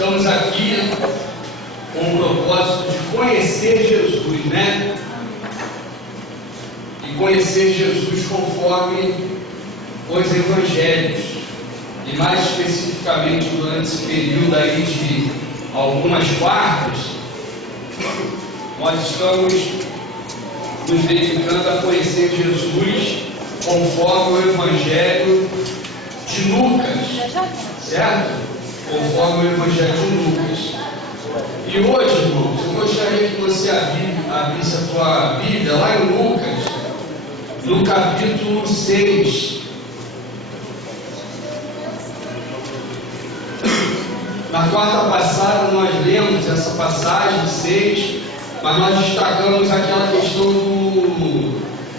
Estamos aqui com o propósito de conhecer Jesus, né? E conhecer Jesus conforme os evangelhos. E mais especificamente durante esse período aí de algumas quartas, nós estamos nos dedicando a conhecer Jesus conforme o evangelho de Lucas, certo? Conforme o evangelho de Lucas. E hoje, irmãos, eu gostaria que você abrisse a tua Bíblia lá em Lucas, no capítulo 6. Na quarta passada nós lemos essa passagem 6, mas nós destacamos aquela questão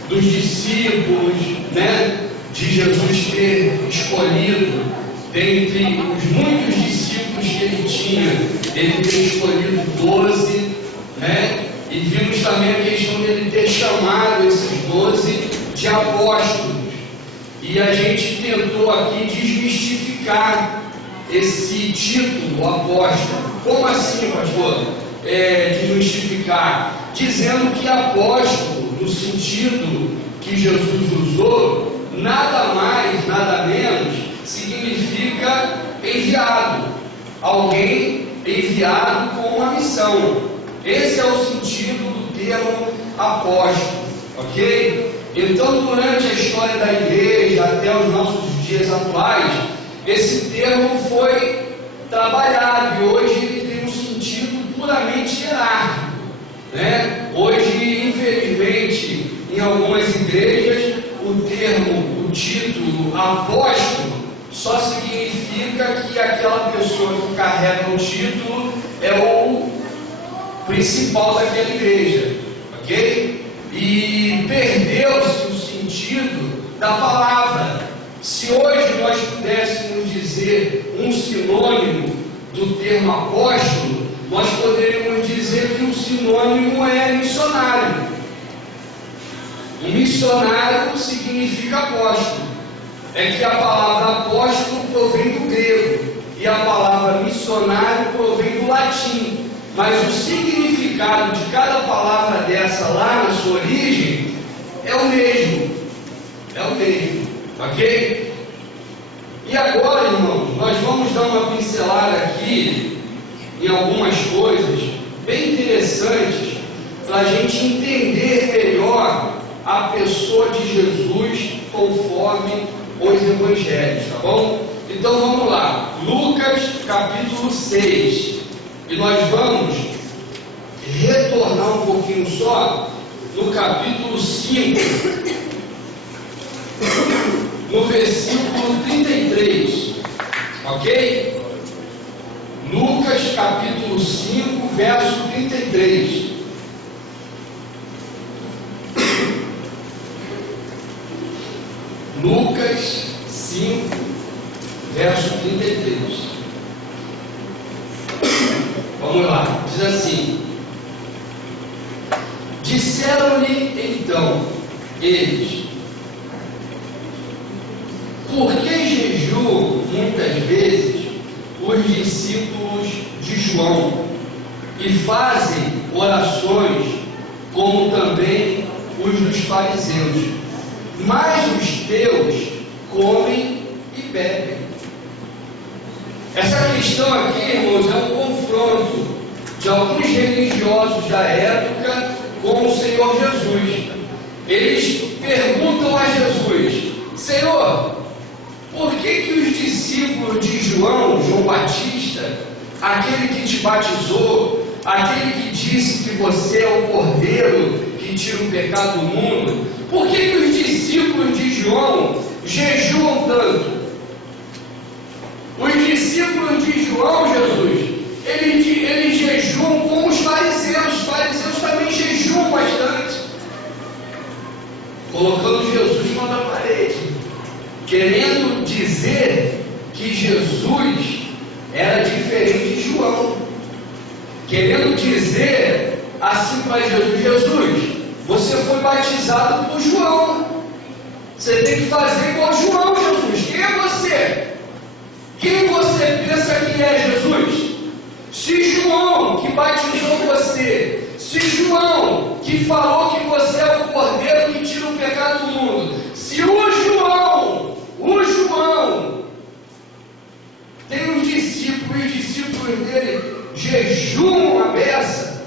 dos discípulos, né? De Jesus ter escolhido, dentre os muitos discípulos que ele tinha, ele ter escolhido 12, né? E vimos também a questão dele ter chamado esses 12 de apóstolos. E a gente tentou aqui desmistificar esse título, apóstolo. Como assim, pastor? Desmistificar, dizendo que apóstolo, no sentido que Jesus usou, nada mais, nada menos, significa enviado. Alguém enviado com uma missão. Esse é o sentido do termo apóstolo, ok? Então, durante a história da igreja, até os nossos dias atuais, esse termo foi trabalhado e hoje ele tem um sentido puramente hierárquico, né? Hoje, infelizmente, em algumas igrejas, o título apóstolo só significa que aquela pessoa que carrega o título é o principal daquela igreja, ok? E perdeu-se o sentido da palavra. Se hoje nós pudéssemos dizer um sinônimo do termo apóstolo, nós poderíamos dizer que o sinônimo é missionário. Um missionário significa apóstolo. É que a palavra apóstolo provém do grego e a palavra missionário provém do latim. Mas o significado de cada palavra dessa lá na sua origem é o mesmo. É o mesmo. Ok? E agora, irmãos, nós vamos dar uma pincelada aqui em algumas coisas bem interessantes para a gente entender melhor a pessoa de Jesus conforme os evangelhos, tá bom? Então vamos lá, Lucas capítulo 6, e nós vamos retornar um pouquinho só no capítulo 5, no versículo 33, ok? Lucas capítulo 5, verso 33. Lucas 5, verso 33. Vamos lá, diz assim: disseram-lhe então eles: por que jejuam muitas vezes os discípulos de João e fazem orações, como também os dos fariseus? Mas os teus comem e bebem. Essa questão aqui, irmãos, é um confronto de alguns religiosos da época com o Senhor Jesus. Eles perguntam a Jesus: Senhor, por que os discípulos de João Batista, aquele que te batizou, aquele que disse que você é o Cordeiro que tira o pecado do mundo, por que os discípulos de João jejuam tanto? Os discípulos de João, Jesus, eles jejuam como os fariseus também jejuam bastante, colocando Jesus contra a parede, querendo dizer que Jesus era diferente de João, querendo dizer assim para Jesus: você foi batizado por João, você tem que fazer igual João, Jesus. Quem é você? Quem você pensa que é Jesus? Se João, que batizou você, se João, que falou que você é o Cordeiro que tira o pecado do mundo, se o João tem um discípulo e os discípulos dele jejuam a beça,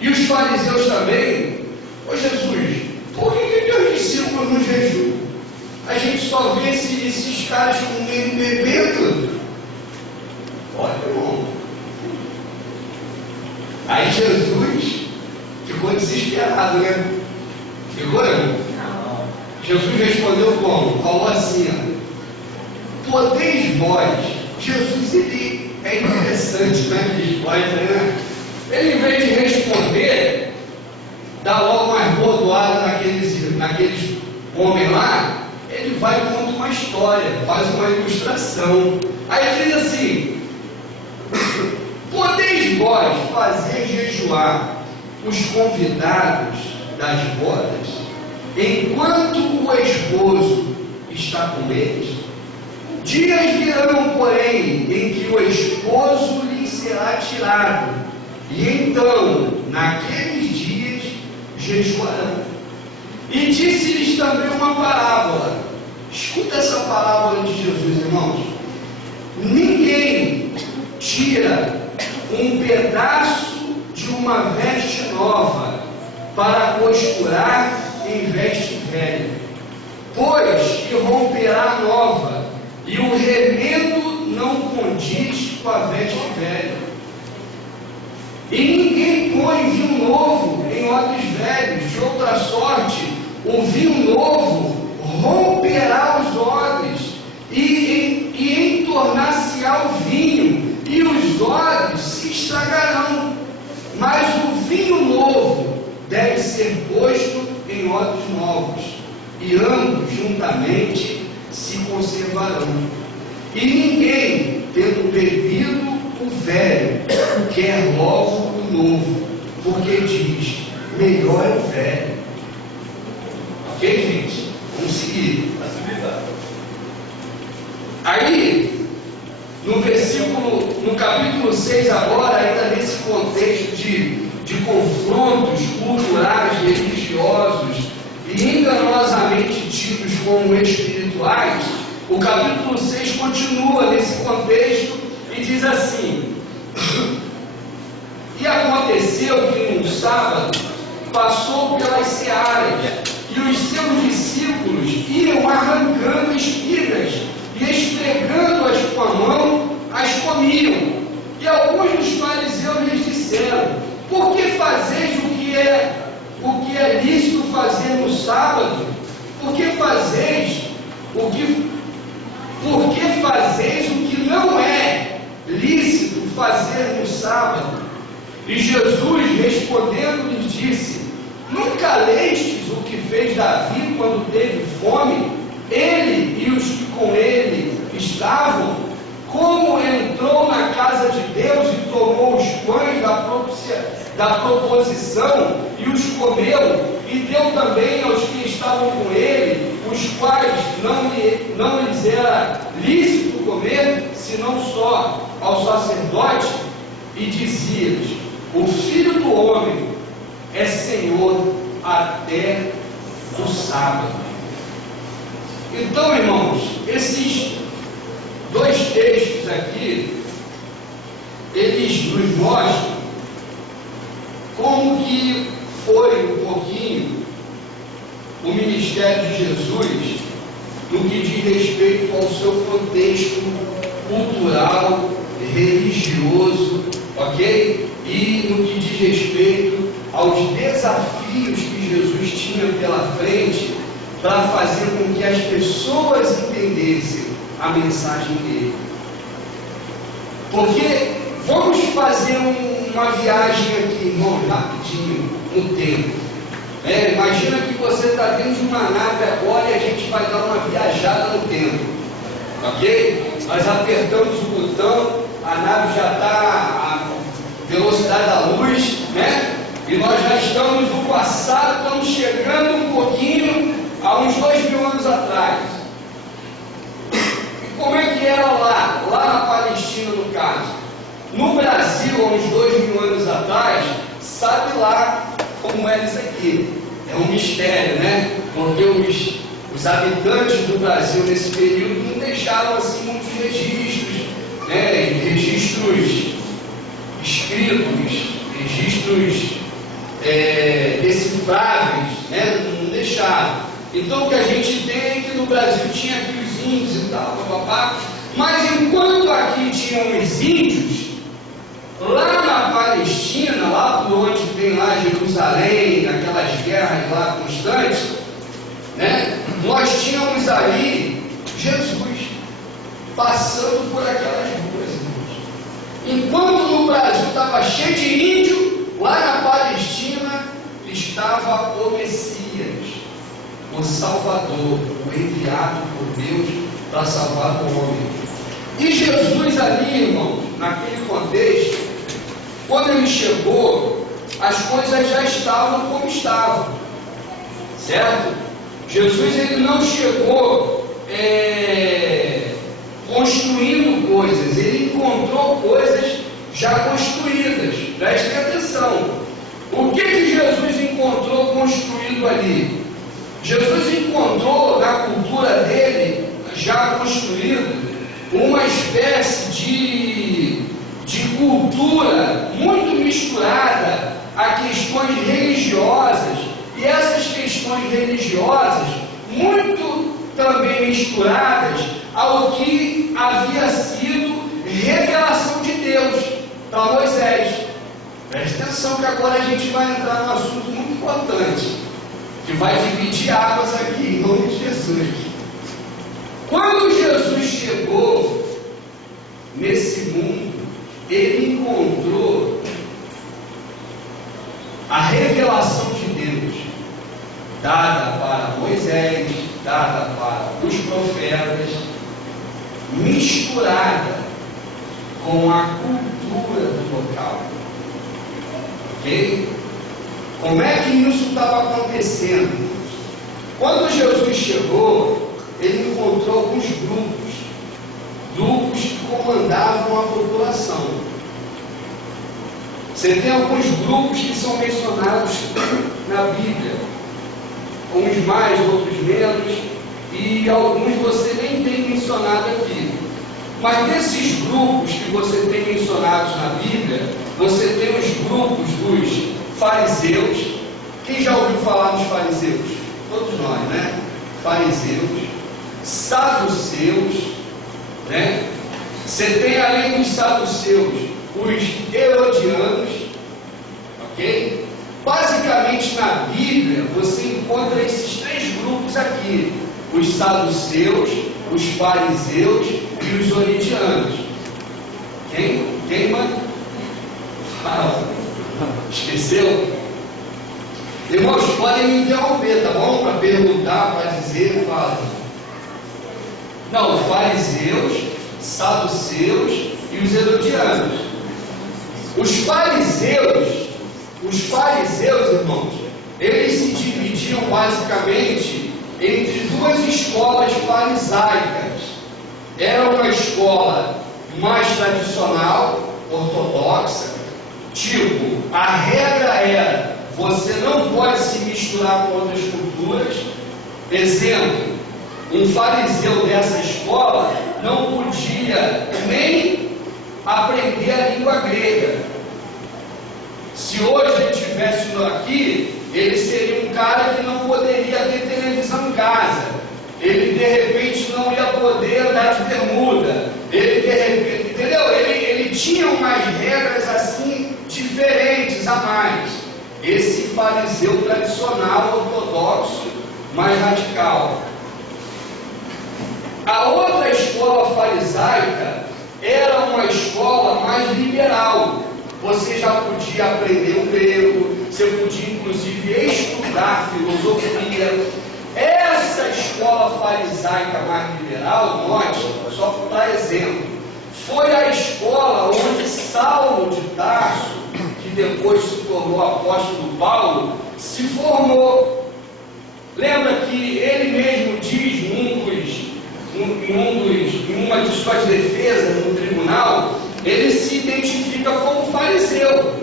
e os fariseus também, ô Jesus, por que teus discípulos não jejuam? A gente só vê esses caras comendo e bebendo. Olha, irmão. Aí Jesus ficou desesperado, né? Ficou, não? Jesus respondeu como? Falou assim, ó, podeis vós. Jesus, ele é interessante, né? Resposta, né? Ele, em vez de responder, dá logo umas bordoadas naqueles homens lá, ele vai e conta uma história, faz uma ilustração. Aí diz assim: podeis vós fazer jejuar os convidados das bodas, enquanto o esposo está com eles? Dias virão, porém, em que o esposo lhe será tirado, e então, naqueles dias, jejuarão. E disse-lhes também uma parábola. Escuta essa parábola de Jesus, irmãos. Ninguém tira um pedaço de uma veste nova para costurar em veste velha, pois que romperá a nova, e o remendo não condiz com a veste velha. E ninguém põe vinho novo em odres velhos, de outra sorte, o vinho novo romperá os odres, e entornar-se-á o vinho, e os odres se estragarão. Mas o vinho novo deve ser posto em odres novos, e ambos juntamente se conservarão. E ninguém, tendo bebido o velho, quer logo o novo, porque diz: melhor é o velho. Ok, gente? Vamos seguir. Aí, no capítulo 6 agora, ainda nesse contexto de confrontos culturais, religiosos e enganosamente tidos como espirituais, o capítulo 6 continua nesse contexto e diz assim: e aconteceu que num sábado passou pelas searas, e os seus discípulos iam arrancando espigas e esfregando-as com a mão, as comiam. E alguns dos fariseus lhes disseram: por que fazeis o que é lícito fazer no sábado? Por que fazeis o que não é lícito fazer no sábado? E Jesus, respondendo, lhes disse: nunca lestes o que fez Davi quando teve fome, ele e os que com ele estavam? Como entrou na casa de Deus e tomou os pães da proposição e os comeu, e deu também aos que estavam com ele, os quais não lhes era lícito comer, senão só ao sacerdote? E dizia-lhes: o Filho do Homem é Senhor até do sábado. Então, irmãos, esses dois textos aqui, eles nos mostram como que foi um pouquinho o ministério de Jesus no que diz respeito ao seu contexto cultural, religioso, ok? E no que diz respeito aos desafios que Jesus tinha pela frente para fazer com que as pessoas entendessem a mensagem dele. Porque vamos fazer uma viagem aqui, irmão, rapidinho, no tempo. Imagina que você está dentro de uma nave agora e a gente vai dar uma viajada no tempo. Ok? Nós apertamos o botão, a nave já está a velocidade da luz, né? E nós já estamos no passado, estamos chegando um pouquinho a uns 2000 anos atrás. Como é que era lá na Palestina, no caso? No Brasil, há uns 2000 anos atrás, sabe lá como era isso aqui. É um mistério, né? Porque os habitantes do Brasil nesse período não deixaram assim muitos registros, né? Registros escritos, registros decifráveis, né? Não deixaram. Então o que a gente tem é que no Brasil tinha aqui os índios e tal, papapá, mas enquanto aqui tinham os índios, lá na Palestina, lá por onde tem lá Jerusalém, aquelas guerras lá constantes, né? Nós tínhamos ali Jesus passando por aquelas ruas, irmãos. Enquanto no Brasil estava cheio de índio, lá na Palestina estava o Messias, o Salvador, o enviado por Deus para salvar o homem. E Jesus ali, irmão, naquele contexto, quando ele chegou, as coisas já estavam como estavam, certo? Jesus ele não chegou construindo coisas, ele encontrou coisas já construídas. Prestem atenção. O que Jesus encontrou construído ali? Jesus encontrou na cultura dele, já construído, uma espécie de cultura muito misturada a questões religiosas, e essas questões religiosas muito também misturadas ao que havia sido revelação de Deus para Moisés. Preste atenção que agora a gente vai entrar num assunto muito importante, que vai dividir águas aqui em nome de Jesus. Quando Jesus chegou nesse mundo, ele encontrou a revelação de Deus dada para Moisés, dada para os profetas, misturada com a cultura do local. Ok? Como é que isso estava acontecendo? Quando Jesus chegou, ele encontrou alguns grupos que comandavam a população. Você tem alguns grupos que são mencionados na Bíblia, uns mais, outros menos, e alguns você nem tem mencionado aqui. Mas desses grupos que você tem mencionados na Bíblia, você tem os grupos dos fariseus. Quem já ouviu falar dos fariseus? Todos nós, né? Fariseus, saduceus, né? Você tem além dos saduceus os herodianos, ok? Basicamente na Bíblia você encontra esses três grupos aqui: os saduceus, os fariseus e os herodianos. Quem manda? Fala. Esqueceu? Irmãos, podem me interromper, tá bom? Para perguntar, para dizer, fala. Não, fariseus, saduceus e os herodianos. Os fariseus, irmãos, eles se dividiam basicamente entre duas escolas farisaicas. Era uma escola mais tradicional, ortodoxa, tipo, a regra era: você não pode se misturar com outras culturas. Exemplo, um fariseu dessa escola não podia nem aprender a língua grega. Se hoje ele estivesse aqui, ele seria um cara que não poderia ter televisão em casa. Ele de repente não ia poder andar de bermuda. Ele de repente, entendeu? Ele tinha umas regras assim diferentes a mais. Esse fariseu tradicional, ortodoxo, mais radical. A outra escola farisaica era uma escola mais liberal. Você já podia aprender o grego, você podia inclusive estudar filosofia. Essa escola farisaica mais liberal, note, só para dar exemplo, foi a escola onde Saulo de Tarso, que depois se tornou apóstolo Paulo, se formou. Lembra que ele mesmo diz em uma de suas defesas no tribunal, ele se identifica como fariseu.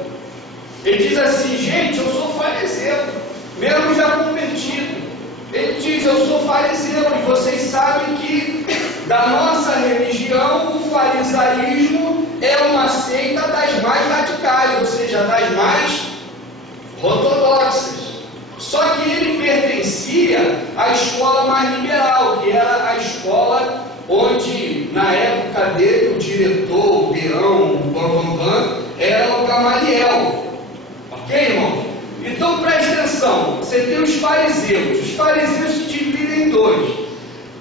Ele diz assim: gente, eu sou fariseu, mesmo já convertido. Ele diz: eu sou fariseu, e vocês sabem que da nossa religião o farisaísmo é uma seita das mais radicais, ou seja, das mais ortodoxas. Só que ele pertencia à escola mais liberal, que era a escola onde, na época dele, o diretor, o peão, o bambambam, era o Gamaliel. Ok, irmão? Então preste atenção, você tem os fariseus. Os fariseus se dividem em dois.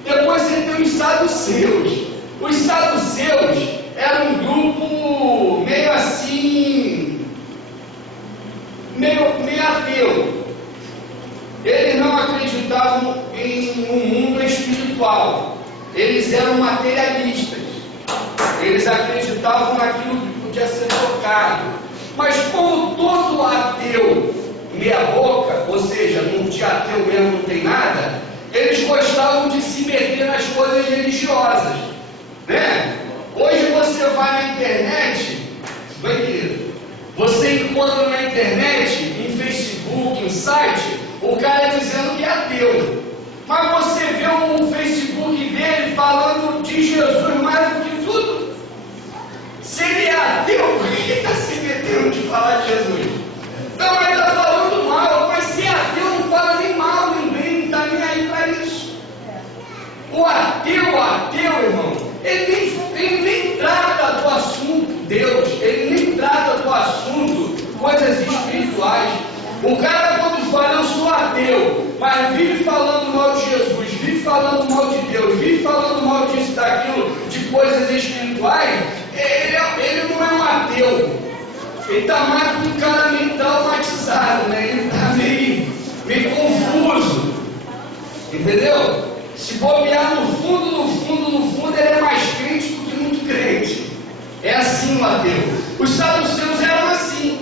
Depois você tem os saduceus. Os saduceus eram um grupo meio assim, meio ateu. Eles não acreditavam em um mundo espiritual. Eles eram materialistas. Eles acreditavam naquilo que podia ser tocado. Mas como todo ateu meia boca, ou seja, não tinha ateu mesmo, não tem nada, eles gostavam de se meter nas coisas religiosas, né? Hoje você vai na internet, você encontra na internet, em Facebook, em site, o cara dizendo que é ateu. Mas você vê o Facebook dele falando de Jesus mais do que tudo. Se ele é ateu, por que está se metendo de falar de Jesus? Então ele está falando mal, mas se é ateu não fala nem mal, ninguém não está nem aí para isso. O ateu, irmão, ele nem trata do assunto Deus, ele nem trata do assunto coisas espirituais. O cara, quando fala, eu sou ateu, mas vive falando mal de Jesus, vive falando mal de Deus, vive falando mal disso, daquilo, de coisas espirituais, ele não é um ateu. Ele está mais com um cara meio traumatizado, né? Ele está meio confuso. Entendeu? Se bobear no fundo, ele é mais crente do que muito crente. É assim o ateu. Os saduceus eram assim.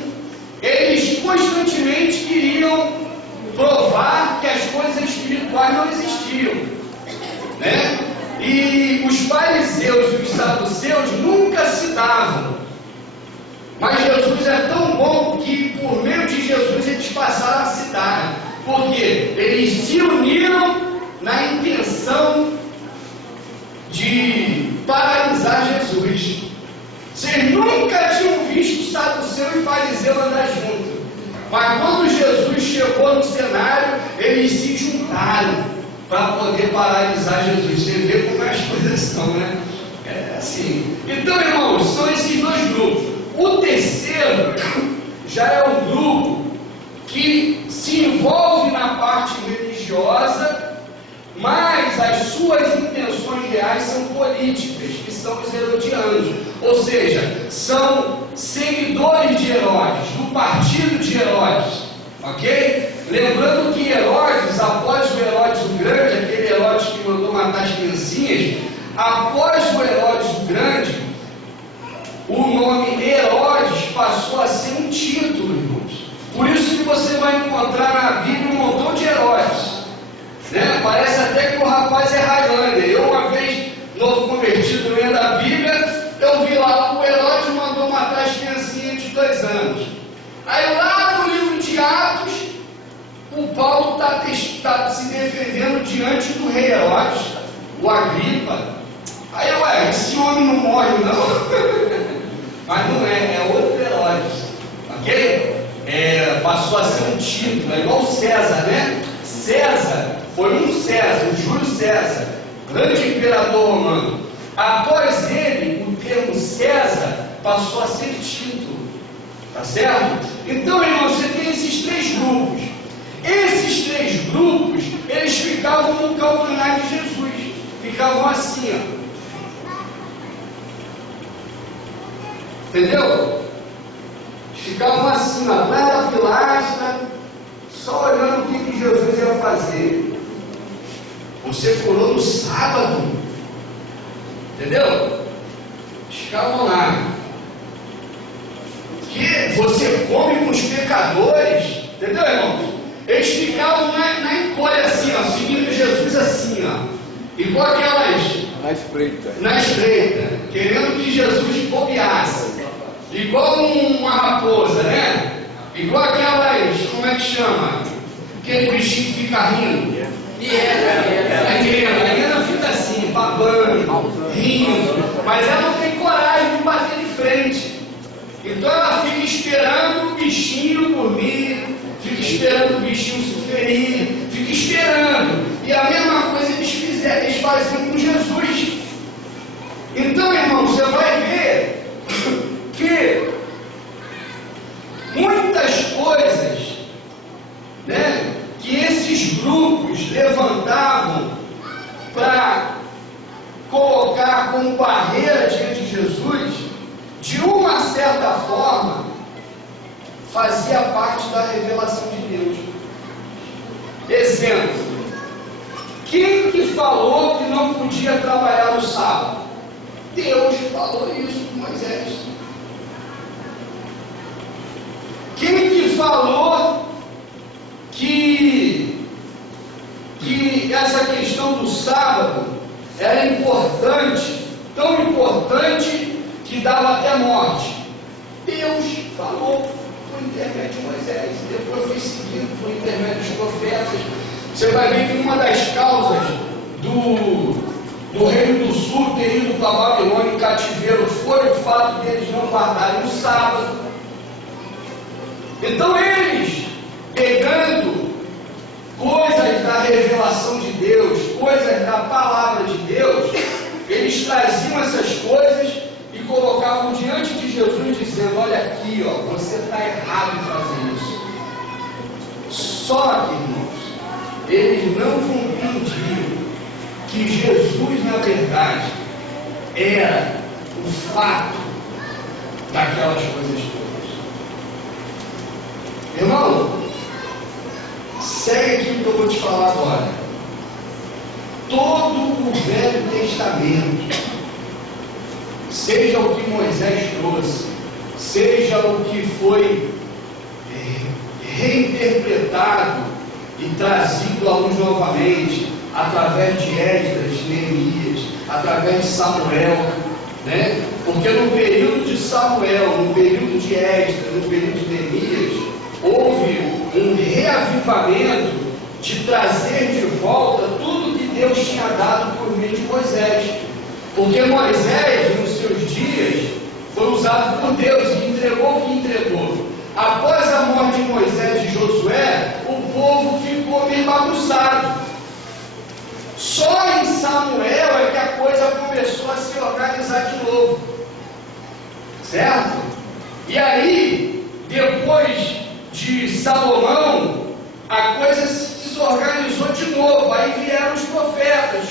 Eles constantemente queriam provar que as coisas espirituais não existiam, né? E os fariseus e os saduceus nunca se davam. Mas Jesus é tão bom que por meio de Jesus eles passaram a se dar. Porque eles se uniram na intenção de paralisar Jesus. Vocês nunca tinham visto saduceu e fariseu andar juntos. Mas quando Jesus chegou no cenário, eles se juntaram para poder paralisar Jesus. Você vê como as coisas são, né? É assim. Então, irmãos, são esses dois grupos. O terceiro já é um grupo que se envolve na parte religiosa, mas as suas intenções reais são políticas, que são os herodianos, ou seja, são seguidores de Herodes, do partido de Herodes, ok? Lembrando que Herodes, após o Herodes o Grande, aquele Herodes que mandou matar as criancinhas, após o Herodes o Grande, o nome Herodes passou a ser um título, irmãos. Por isso que você vai encontrar na Bíblia um montão de Herodes, né? Parece até que o rapaz é Highlander. Eu, uma vez, novo convertido, lendo a Bíblia, eu vi lá, o Herodes mandou matar as criancinhas de 2 anos. Aí lá no livro de Atos, o Paulo está se defendendo diante do rei Herodes, o Agripa. Aí, esse homem não morre não? Mas não é outro Herodes, ok? Passou a ser um título, é igual César, né? César foi um César, o Júlio César, grande imperador romano. Após ele, o termo César passou a ser título, tá certo? Então, irmão, você tem esses 3 grupos. Esses 3 grupos, eles ficavam no calcanhar de Jesus, ficavam assim, ó. Entendeu? Ficavam assim, atrás da pilastra, só olhando o que Jesus ia fazer. Você curou no sábado. Entendeu? Ficavam lá. Que você come com os pecadores. Entendeu, irmãos? Eles ficavam na encolha assim, ó, seguindo Jesus assim, ó. Igual aquelas Na espreita, querendo que Jesus bobeasse, igual uma raposa, né? Igual aquelas, como é que chama? Aquele bichinho que fica rindo. A hiena fica assim, babando, rindo, mas ela não tem coragem de bater de frente. Então ela fica esperando o bichinho dormir, fica esperando o bichinho se ferir, fica esperando. E a mesma coisa eles faziam com Jesus. Então, irmão, você vai ver que muitas coisas, né, que esses grupos levantavam para colocar como barreira diante de Jesus, de uma certa forma, fazia parte da revelação de Deus. Exemplo: quem que falou que não podia trabalhar no sábado? Deus falou isso com Moisés. Quem que falou que essa questão do sábado era importante, tão importante que dava até morte? Deus falou por intermédio de Moisés, depois foi seguido por intermédio dos profetas. Você vai ver que uma das causas do Reino do Sul ter ido para a Babilônia em cativeiro foi o fato deles não guardarem o sábado. Então eles, pegando coisas da revelação de Deus, coisas da palavra de Deus, eles traziam essas coisas e colocavam diante de Jesus, dizendo: olha aqui, ó, você está errado em fazer isso. Só que, irmãos, eles não compreendiam que Jesus, na verdade, era o fato daquelas coisas todas. Irmão, segue aqui o que eu vou te falar agora. Todo o Velho Testamento, seja o que Moisés trouxe, seja o que foi reinterpretado e trazido à luz novamente, através de Esdras, Neemias, através de Samuel, né? Porque no período de Samuel, no período de Esdras, no período de Neemias, houve um reavivamento de trazer de volta tudo que Deus tinha dado por meio de Moisés. Porque Moisés, nos seus dias, foi usado por Deus e entregou o que entregou. Após a morte de Moisés e Josué, o povo ficou meio bagunçado. Só em Samuel é que a coisa começou a se organizar de novo. Certo? E aí, depois de Salomão, a coisa se desorganizou de novo. Aí vieram os profetas,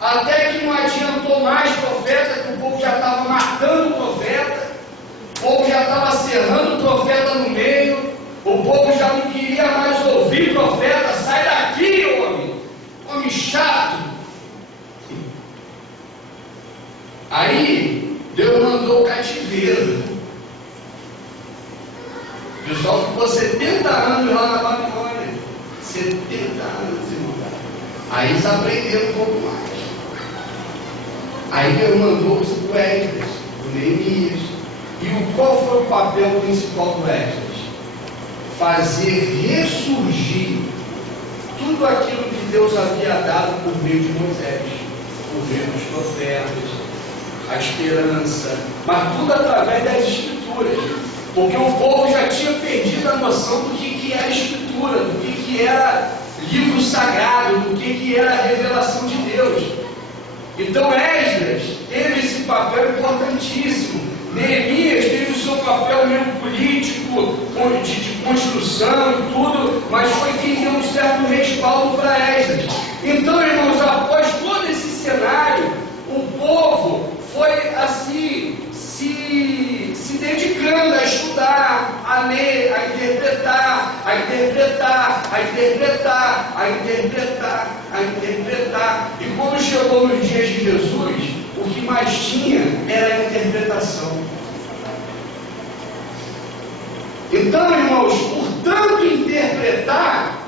até que não adiantou mais profeta, que o povo já estava matando o profeta, o povo já estava cerrando o profeta no meio, o povo já não queria mais ouvir profeta. Sai daqui, homem chato. Aí Deus mandou o cativeiro. O pessoal ficou 70 anos lá na Babilônia. 70 anos, irmão. Aí eles aprenderam um pouco mais. Aí Deus mandou o Esdras, o Neemias. E qual foi o papel principal do Esdras? Fazer ressurgir tudo aquilo que Deus havia dado por meio de Moisés, por meio dos profetas, a esperança, mas tudo através das Escrituras. Porque o povo já tinha perdido a noção do que era Escritura, do que era livro sagrado, do que era a revelação de Deus. Então Esdras teve esse papel importantíssimo. Neemias teve o seu papel meio político, de construção e tudo, mas foi quem deu um certo respaldo para Esdras. Então, irmãos, após todo esse cenário, o povo foi assim, se dedicando a estudar, a ler, a interpretar, e quando chegou nos dias de Jesus, o que mais tinha era a interpretação. Então, irmãos, por tanto interpretar,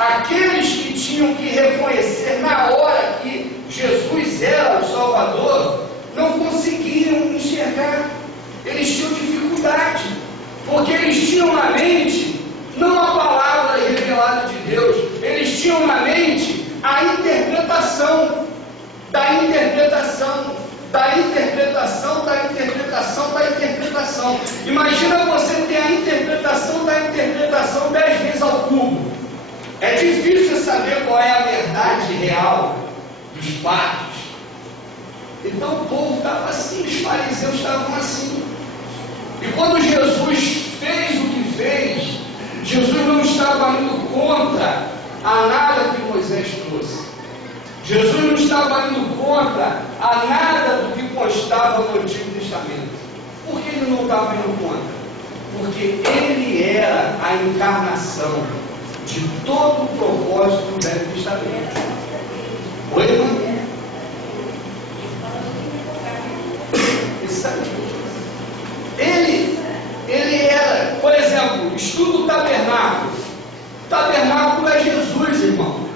aqueles que tinham que reconhecer na hora que Jesus era o Salvador, não conseguiam enxergar. Eles tinham dificuldade, porque eles tinham na mente não a palavra revelada de Deus, eles tinham na mente a interpretação da interpretação, da interpretação, da interpretação, da interpretação. Imagina você ter a interpretação da interpretação 10 vezes ao cubo. É difícil saber qual é a verdade real dos fatos. Então o povo estava assim, os fariseus estavam assim. E quando Jesus fez o que fez, Jesus não estava indo contra a nada que Moisés trouxe. Jesus não estava indo contra a nada do que constava no Antigo Testamento. Por que ele não estava indo contra? Porque ele era a encarnação de todo o propósito do Velho Testamento. Oi, irmão? Isso aí. Ele era, por exemplo, estuda o tabernáculo. O tabernáculo é Jesus, irmão.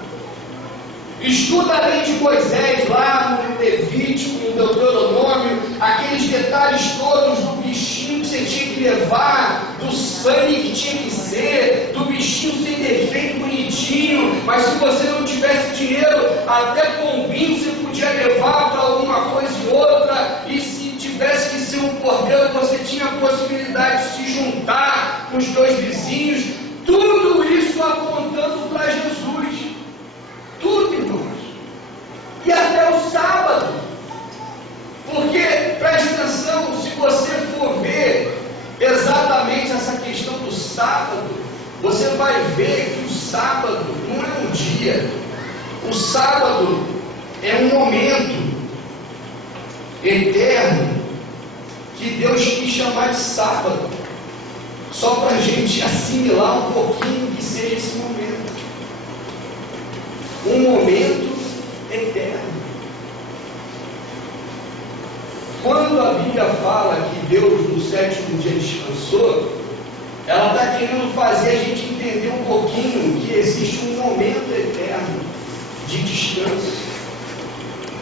Estuda a lei de Moisés lá no Levítico, no Deuteronômio, aqueles detalhes todos do bichinho que você tinha que levar, do sangue que tinha que ser, do bichinho sem defeito, bonitinho, mas se você não tivesse dinheiro, até pombinho você podia levar para uma coisa e outra, e se tivesse que ser um cordeiro, você tinha a possibilidade de se juntar com os dois vizinhos, tudo isso apontando para Jesus. Tudo, irmãos. E até o sábado. Porque, preste atenção, se você for ver exatamente essa questão do sábado, você vai ver que o sábado não é um dia. O sábado é um momento eterno que Deus quis chamar de sábado. Só para a gente assimilar um pouquinho que seja esse momento. Um momento eterno. Quando a Bíblia fala que Deus no sétimo dia descansou, ela está querendo fazer a gente entender um pouquinho que existe um momento eterno de descanso.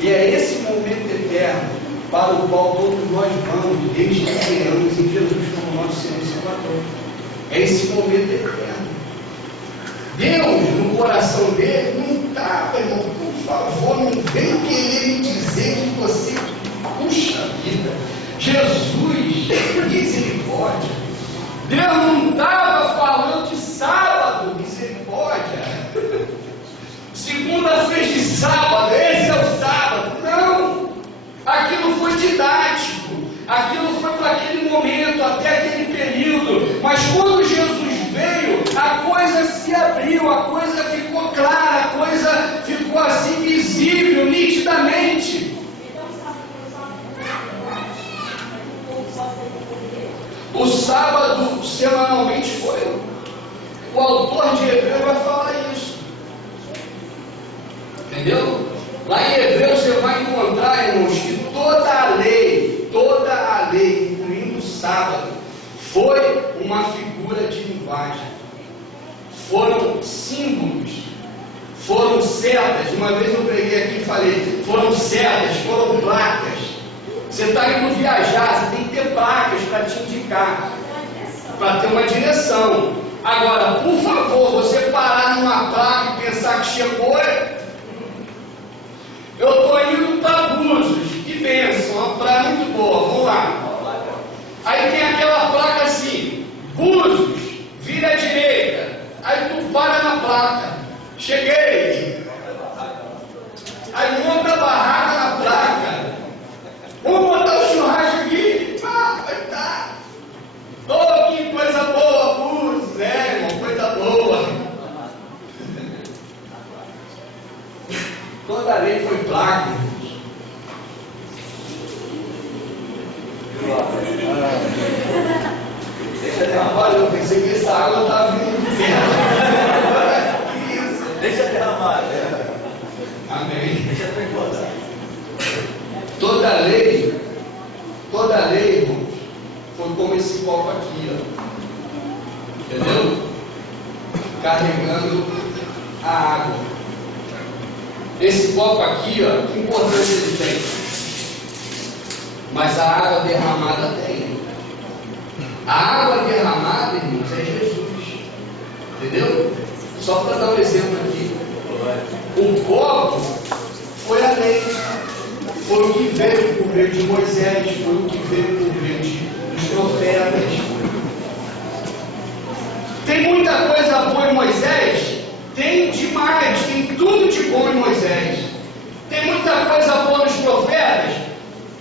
E é esse momento eterno para o qual todos nós vamos, desde que creamos em Jesus como nosso Senhor e Salvador. É esse momento eterno. Deus, no coração dele, não estava, irmão, por favor, não vem querer me dizer que você, puxa vida, Jesus, misericórdia. Deus não estava falando de sábado, misericórdia. Segunda, sexta e sábado, esse é o sábado. Não, aquilo foi didático, aquilo foi para aquele momento, até aquele período. Mas quando Jesus veio, a coisa se abriu, a coisa ficou clara, a coisa ficou assim visível, nitidamente. O sábado semanalmente foi. O autor de Hebreus vai falar isso. Entendeu? Lá em Hebreus você vai encontrar, irmãos, que toda a lei, incluindo o sábado, foi uma figura de linguagem. Foram símbolos, foram setas. Uma vez eu preguei aqui e falei, foram setas, foram placas. Você está indo viajar, você tem que ter placas para te indicar, para ter uma direção. Agora, por favor, você parar numa placa e pensar que chegou, eu estou indo para Búzios, que bênção, uma praia muito boa, vamos lá. Aí tem aquela placa assim, Búzios, vira à direita. Aí tu para na placa, cheguei. Aí monta a barraca na placa. Vamos botar o churrasco aqui? Vai estar. Oh, que coisa boa, Búzios, irmão, coisa boa. Toda a lei foi placa. Olha, eu pensei que essa água estava vindo do céu. Deixa derramar. Amém. Deixa transbordar. Toda lei, irmãos, foi como esse copo aqui, ó. Entendeu? Carregando a água. Esse copo aqui, ó, que importância ele tem? Mas a água derramada tem. A água derramada, irmãos, é Jesus. Entendeu? Só para dar um exemplo aqui. O copo foi a lei. Foi o que veio por meio de Moisés. Foi o que veio por meio dos profetas. Tem muita coisa boa em Moisés? Tem demais. Tem tudo de bom em Moisés. Tem muita coisa boa nos profetas?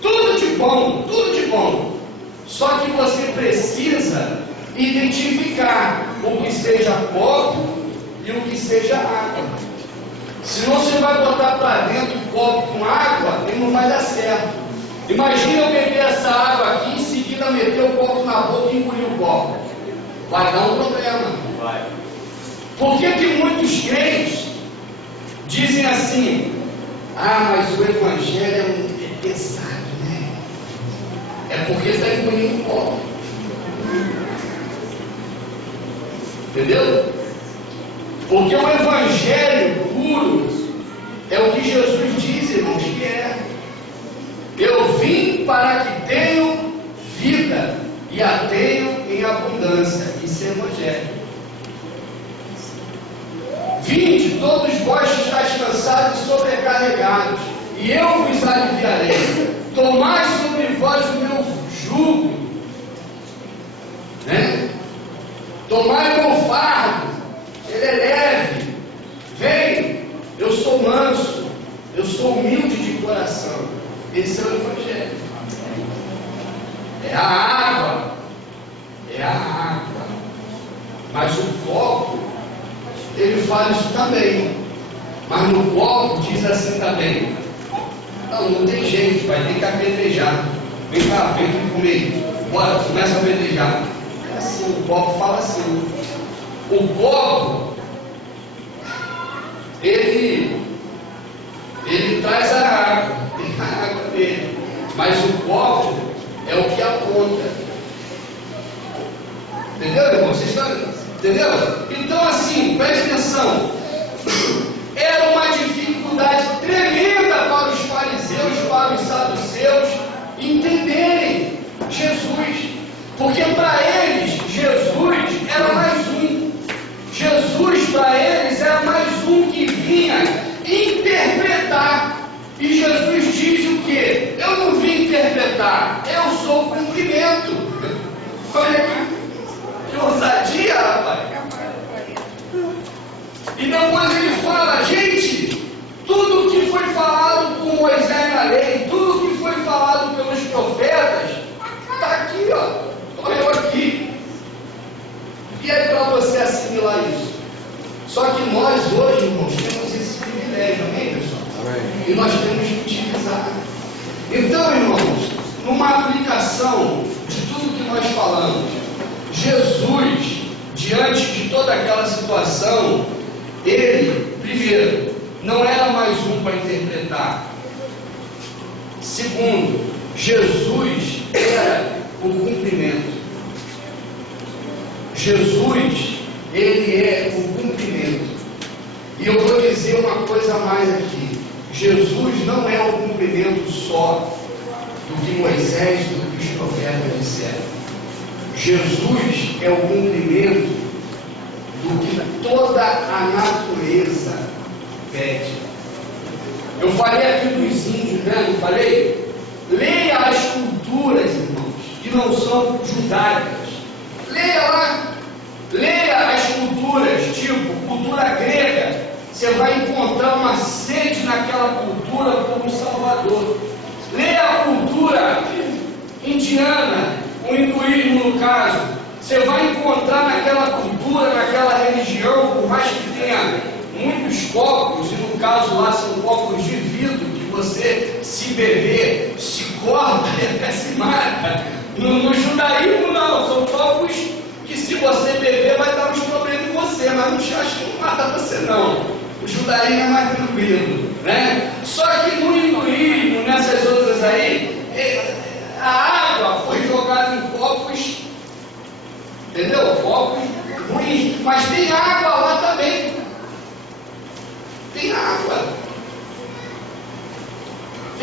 Tudo de bom, tudo de bom. Só que você precisa identificar o que seja copo e o que seja água. Senão você vai botar para dentro um copo com água e não vai dar certo. Imagina eu beber essa água aqui e em seguida meter o copo na boca e engolir o copo. Vai dar um problema. Vai. Porque tem muitos crentes dizem assim: ah, mas o evangelho é pesado, né? É porque está engolindo o copo. Entendeu? Porque o evangelho puro é o que Jesus diz, irmãos, que é: eu vim para que tenham vida e a tenham em abundância. Isso é evangelho. Vinde, todos vós que estáis cansados e sobrecarregados, e eu vos aliviarei. Tomai sobre vós o meu jugo, né? Tomai o meu fardo, ele é leve. Vem, eu sou manso, eu sou humilde de coração. Esse é o evangelho. É a água, é a água. Mas o copo, ele fala isso também. Mas no copo diz assim também: não tem jeito, vai ter que apedrejar. Vem cá, vem aqui comigo. Bora, começa a apedrejar. É assim, o copo fala assim. O copo, ele traz a água, tem a água dele. Mas o copo é o que aponta. Entendeu, irmão? Vocês estão... Entendeu? Então, assim, preste atenção. Era uma dificuldade tremenda para os fariseus, para os saduceus entenderem Jesus. Porque para eles, Jesus era mais um. Jesus para eles era mais um que vinha interpretar. E Jesus diz o quê? Eu não vim interpretar, eu sou o cumprimento. Olha aqui. Que ousadia, rapaz! E depois ele fala: gente, tudo que foi falado por Moisés na lei, tudo que foi falado pelos profetas, está aqui, ó. Estou eu aqui. E é para você assimilar isso. Só que nós hoje, irmãos, temos esse privilégio, amém, pessoal? Amém. E nós temos que utilizar. Então, irmãos, numa aplicação de tudo que nós falamos, Jesus, diante de toda aquela situação, ele, primeiro, não era mais um para interpretar. Segundo, Jesus era o cumprimento. Jesus, ele é o cumprimento. E eu vou dizer uma coisa a mais aqui: Jesus não é o cumprimento só do que Moisés, do que os profetas disseram. Jesus é o cumprimento do que toda a natureza pede. Eu falei aqui dos índios, né? Não falei? Leia as culturas, irmãos, que não são judaicas. Leia lá. Leia as culturas, tipo cultura grega. Você vai encontrar uma sede naquela cultura como Salvador. Leia a cultura indiana, o hinduísmo no caso. Você vai encontrar naquela cultura, naquela religião, por mais que tenha muitos copos, e no caso lá são copos de vidro, que você, se beber, se corta e até se mata. No judaísmo não, são copos que se você beber vai dar uns problemas em você, mas não acho que não mata você não. O judaísmo é mais tranquilo, né? Só que no hinduísmo, nessas outras aí, a água foi jogada em copos, entendeu? Copos ruins, mas tem água lá também.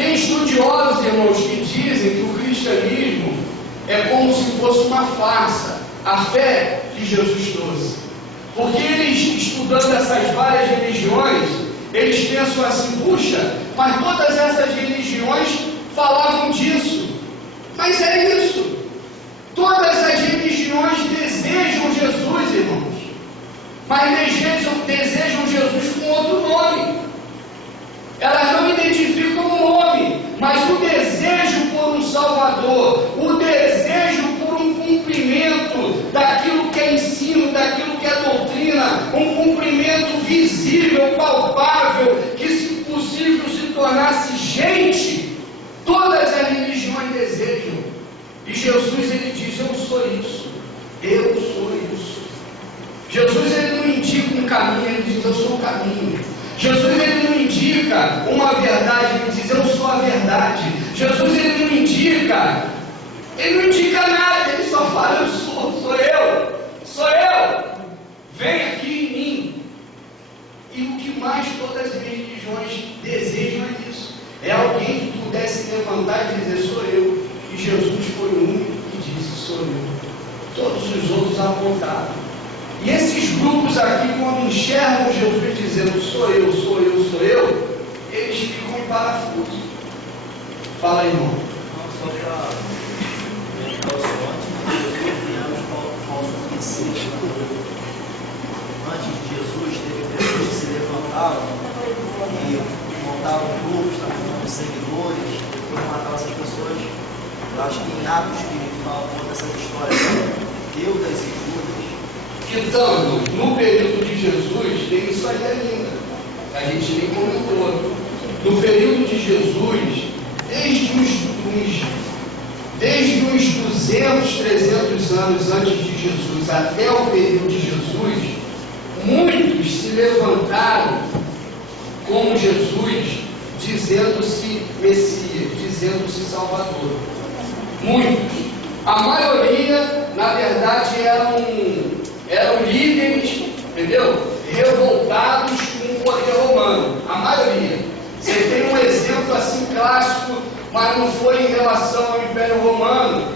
Tem estudiosos, irmãos, que dizem que o cristianismo é como se fosse uma farsa, a fé que Jesus trouxe. Porque eles, estudando essas várias religiões, eles pensam assim, puxa, mas todas essas religiões falavam disso. Mas é isso. Todas as religiões desejam Jesus, irmãos. Mas desejam Jesus com outro nome. Elas não identificam o nome, mas o desejo por um Salvador, o desejo por um cumprimento daquilo que é ensino, daquilo que é doutrina, um cumprimento visível, palpável, que se possível se tornasse gente, todas as religiões desejam. E Jesus, ele diz, eu sou isso, eu sou isso. Jesus, ele não indica um caminho, ele diz, eu sou o caminho. Jesus, ele não indica uma verdade, ele diz, eu sou a verdade. Jesus, ele não indica nada, ele só fala, eu sou eu, vem aqui em mim. E o que mais todas as religiões desejam é isso, é alguém que pudesse levantar e dizer, sou eu. E Jesus foi o único que disse, sou eu. Todos os outros apontaram. E esses grupos aqui, quando enxergam Jesus dizendo, sou eu, eles ficam em parafuso. Fala aí, irmão. Só para lembrar os pontos, Jesus criando falso princípio. Antes de Jesus, teve pessoas que se levantavam e montavam grupos, estavam com seguidores, depois matavam essas pessoas. Eu acho que em Atos que fala toda essa história, Teudas e Judas. Então, no período de Jesus, tem isso aí ainda. A gente nem comentou. No período de Jesus, desde os 200, 300 anos antes de Jesus até o período de Jesus, muitos se levantaram como Jesus, dizendo-se Messias, dizendo-se Salvador. Muitos. A maioria, na verdade, eram líderes, entendeu? Revoltados com o poder romano. A maioria. Você tem um exemplo assim clássico, mas não foi em relação ao Império Romano,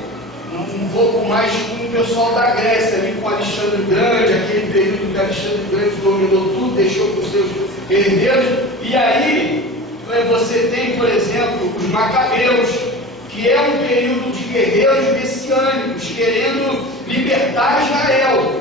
um pouco mais com o pessoal da Grécia, ali com Alexandre o Grande, aquele período que Alexandre o Grande dominou tudo, deixou com seus herdeiros. E aí, você tem, por exemplo, os Macabeus, que é um período de guerreiros messiânicos, querendo libertar Israel.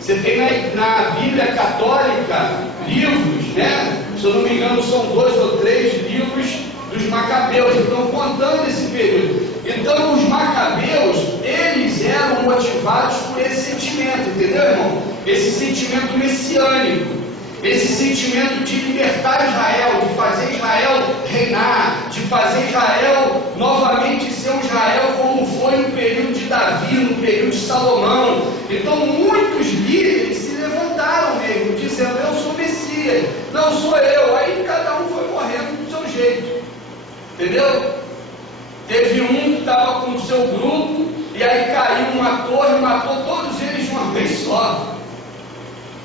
Você tem na Bíblia Católica livros, né? Se eu não me engano, são 2 ou 3 livros dos Macabeus, então contando esse período. Então, os Macabeus, eles eram motivados por esse sentimento, entendeu, irmão? Esse sentimento messiânico. Esse sentimento de libertar Israel, de fazer Israel reinar, de fazer Israel novamente ser um Israel como foi no período de Davi, no período de Salomão. Então muitos líderes se levantaram mesmo, dizendo, eu sou Messias, não sou eu. Aí cada um foi morrendo do seu jeito, entendeu? Teve um que estava com o seu grupo, e aí caiu uma torre e matou todos eles de uma vez só.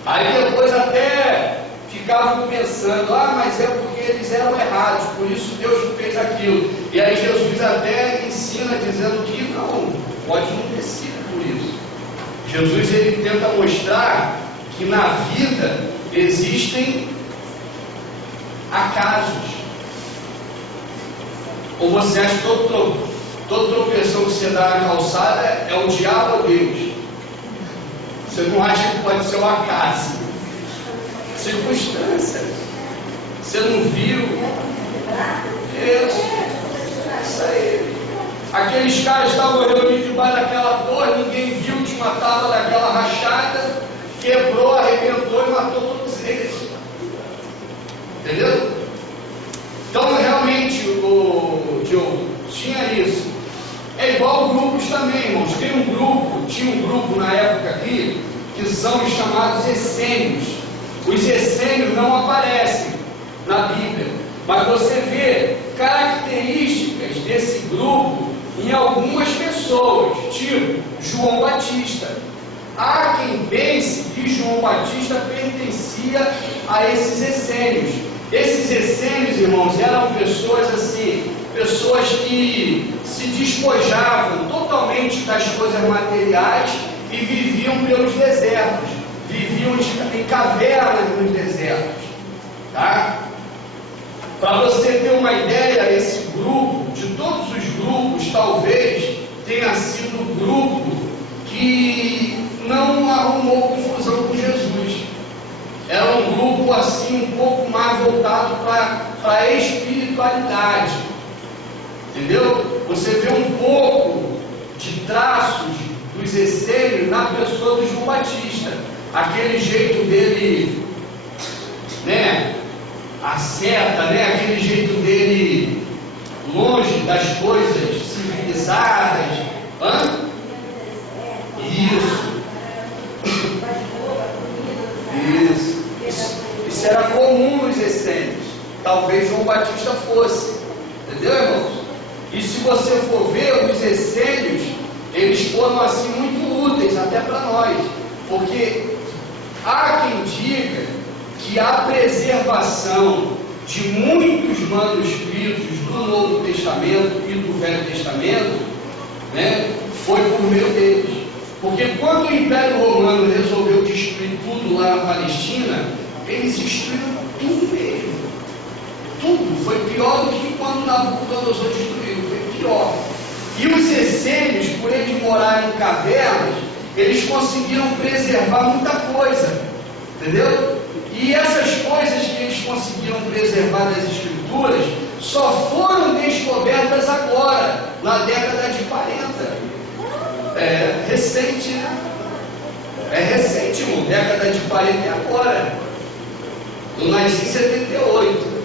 Aí depois até ficavam pensando, mas é porque eles eram errados, por isso Deus fez aquilo. E aí Jesus até ensina dizendo que não, pode não ter sido por isso. Jesus, ele tenta mostrar que na vida existem acasos. Ou você acha que toda tropeção que você dá na calçada é o diabo ou Deus? Você não acha que pode ser um acaso? Circunstância. Você não viu? Isso aí. Aqueles caras estavam reunidos debaixo daquela torre, ninguém viu, tinha uma tábua daquela rachada, quebrou, arrebentou e matou todos eles. Entendeu? Então realmente, o Diogo, tinha isso. É igual grupos também, irmãos. Tinha um grupo na época aqui, que são os chamados essênios. Os essênios não aparecem na Bíblia, mas você vê características desse grupo em algumas pessoas, tipo João Batista. Há quem pense que João Batista pertencia a esses essênios. Esses essênios, irmãos, eram pessoas assim, pessoas que se despojavam totalmente das coisas materiais e viviam pelos desertos, viviam em cavernas nos desertos, tá? Para você ter uma ideia, esse grupo, de todos os grupos, talvez tenha sido o grupo que não arrumou confusão com Jesus. Era um grupo assim um pouco mais voltado para a espiritualidade, entendeu? Você vê um pouco de traços dos essênios na pessoa do João Batista, aquele jeito dele, né, a seta, né, aquele jeito dele longe das coisas civilizadas. Isso era comum nos essênios. Talvez João Batista fosse, entendeu, irmãos? E se você for ver, os essênios, eles foram assim muito úteis até para nós, porque há quem diga que a preservação de muitos manuscritos do Novo Testamento e do Velho Testamento, né, foi por meio deles. Porque quando o Império Romano resolveu destruir tudo lá na Palestina, eles destruíram tudo mesmo. Tudo. Foi pior do que quando Nabucodonosor destruiu. Foi pior. E os essênios, por eles morarem em cavernas, eles conseguiram preservar muita coisa. Entendeu? E essas coisas que eles conseguiram preservar das escrituras só foram descobertas agora, na década de 40. É recente, né? É recente, irmão. Década de 40 é agora. Eu nasci em 78.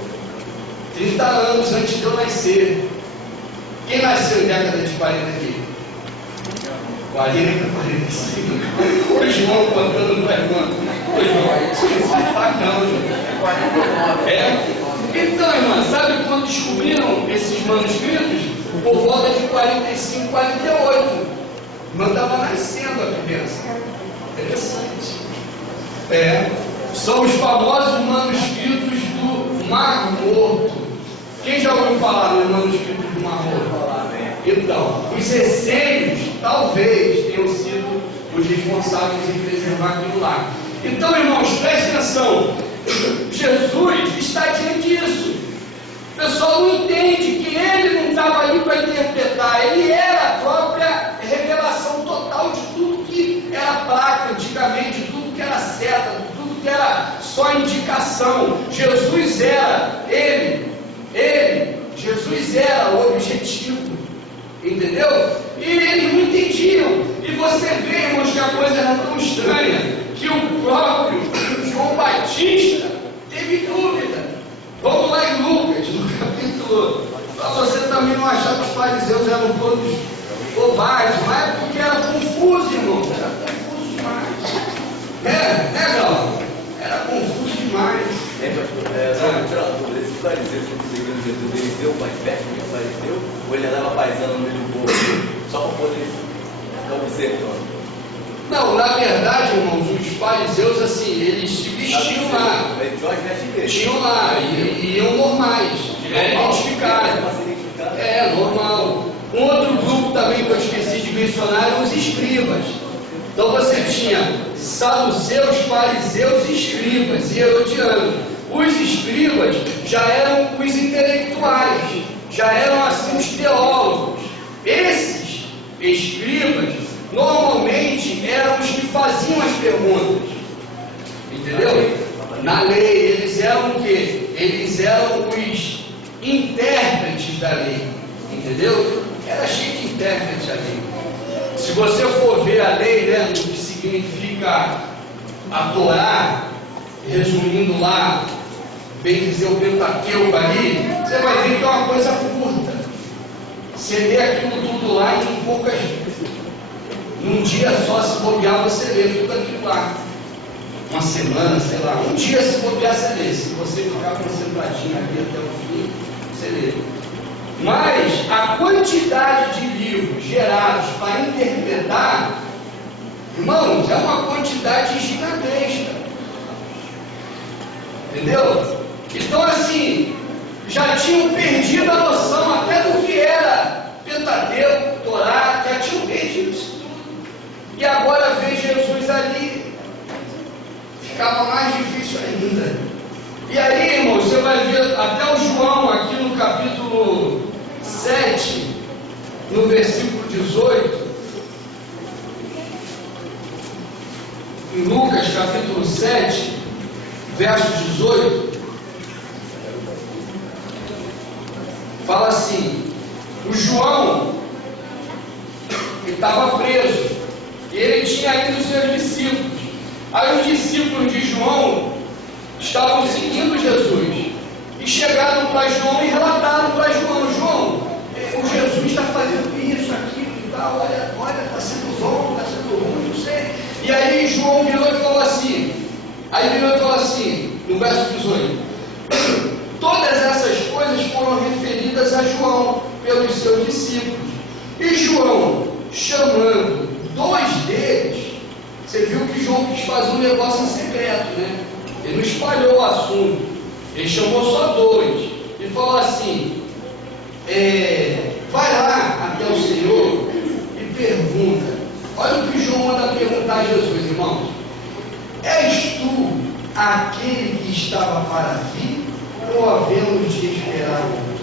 30 anos antes de eu nascer. Quem nasceu em década de 40 aqui? 40, 45. O João contando para irmã. O João, esqueci de facão, João. Então, irmã, sabe quando descobriram esses manuscritos? Por volta de 45, 48. Irmã estava nascendo a criança. Interessante. São os famosos manuscritos do Mar Morto. Quem já ouviu falar nos manuscritos do Mar Morto? Então, os essênios talvez tenham sido os responsáveis em preservar aquilo lá. Então, irmãos, preste atenção. Jesus está diante disso. O pessoal não entende que ele não estava ali para interpretar, ele era a própria revelação total de tudo que era prática antigamente, de tudo que era seta, de tudo que era só indicação. Jesus era Jesus era o objetivo, entendeu? E eles não entendiam. E você vê, irmãos, que a coisa era tão estranha que o próprio João Batista teve dúvida. Vamos lá em Lucas, no capítulo, para você também não achar que os fariseus eram todos covardes, mas é porque era confuso, irmão. Era confuso demais. Não? Era confuso demais. Esses fariseus que conseguiram Jesus, ele deu mais perto que o fariseu, ou ele andava paisando no meio do povo, só para poder ficar observando? Não, na verdade, irmãos, os fariseus, assim, eles se vestiam lá. Tinham lá, e iam normais, identificados. Normal. Um outro grupo também que eu esqueci de mencionar eram os escribas. Então você tinha saduceus, fariseus, escribas e herodianos. Os escribas já eram os intelectuais, já eram assim os teólogos. Esses escribas normalmente eram os que faziam as perguntas, entendeu? Na lei, eles eram o quê? Eles eram os intérpretes da lei, entendeu? Era cheio de intérprete a lei. Se você for ver a lei, né, o que significa a Torá, resumindo lá, bem dizer o Pentateuco ali, você vai ver que é uma coisa curta. Você lê aquilo tudo lá em poucas vezes. Num dia só, se bobear, você lê tudo aquilo lá. Uma semana, sei lá. Um dia, se bobear, você lê. Se você ficar concentradinho aqui até o fim, você lê. Mas a quantidade de livros gerados para interpretar, irmãos, é uma quantidade gigantesca. Entendeu? Então, assim, já tinham perdido a noção até do já deu Torá, já tinham pedido isso tudo. E agora ver Jesus ali, ficava mais difícil ainda. E aí, irmãos, você vai ver até o João aqui no capítulo 7, no versículo 18, em Lucas capítulo 7, verso 18, fala assim: o João estava preso e ele tinha ido os seus discípulos. Aí os discípulos de João estavam seguindo Jesus e chegaram para João e relataram para João: João, o Jesus está fazendo isso, aquilo e tal, olha, está sendo bom, está sendo ruim, não sei. E aí João virou e falou assim, no verso 18: todas essas coisas foram referidas a João pelos seus discípulos. E João, chamando 2 deles, você viu que João quis fazer um negócio em secreto, né? Ele não espalhou o assunto, ele chamou só 2 e falou assim: vai lá até o Senhor e pergunta. Olha o que João manda perguntar a Jesus, irmãos: és tu aquele que estava para vir, ou havemos de esperar outro?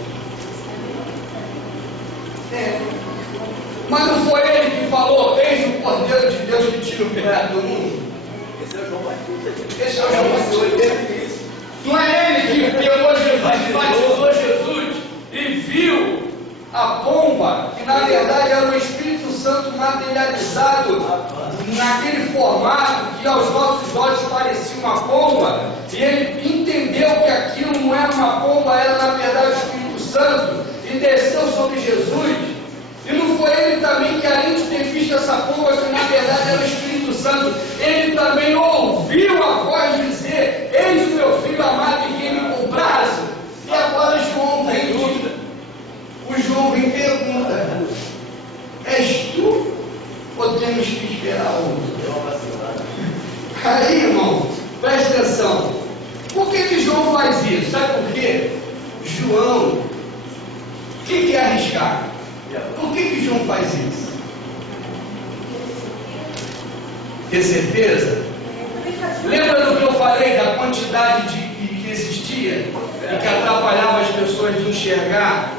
Mas não foi ele que falou: eis o Cordeiro de Deus que tira o pecado do mundo? Esse é o João Batista. Esse é o João Batista. Não é ele que pegou Jesus, batizou Jesus e viu a pomba, que na verdade era o Espírito Santo materializado naquele formato que aos nossos olhos parecia uma pomba, e ele entendeu que aquilo não era uma pomba, era na verdade o Espírito Santo, e desceu sobre Jesus. E não foi ele também que, além de ter visto essa pomba, que na verdade era o Espírito Santo, ele também ouviu a voz dizer: eis o meu filho amado em quem me compraze. E agora João vem dúvida. O João vem pergunta: és tu ou temos que esperar outro? Aí, irmão, presta atenção. Por que João faz isso? Sabe por quê? João, o que é arriscar? Por que João faz isso? Tem certeza? Lembra do que eu falei da quantidade que existia e que atrapalhava as pessoas de enxergar?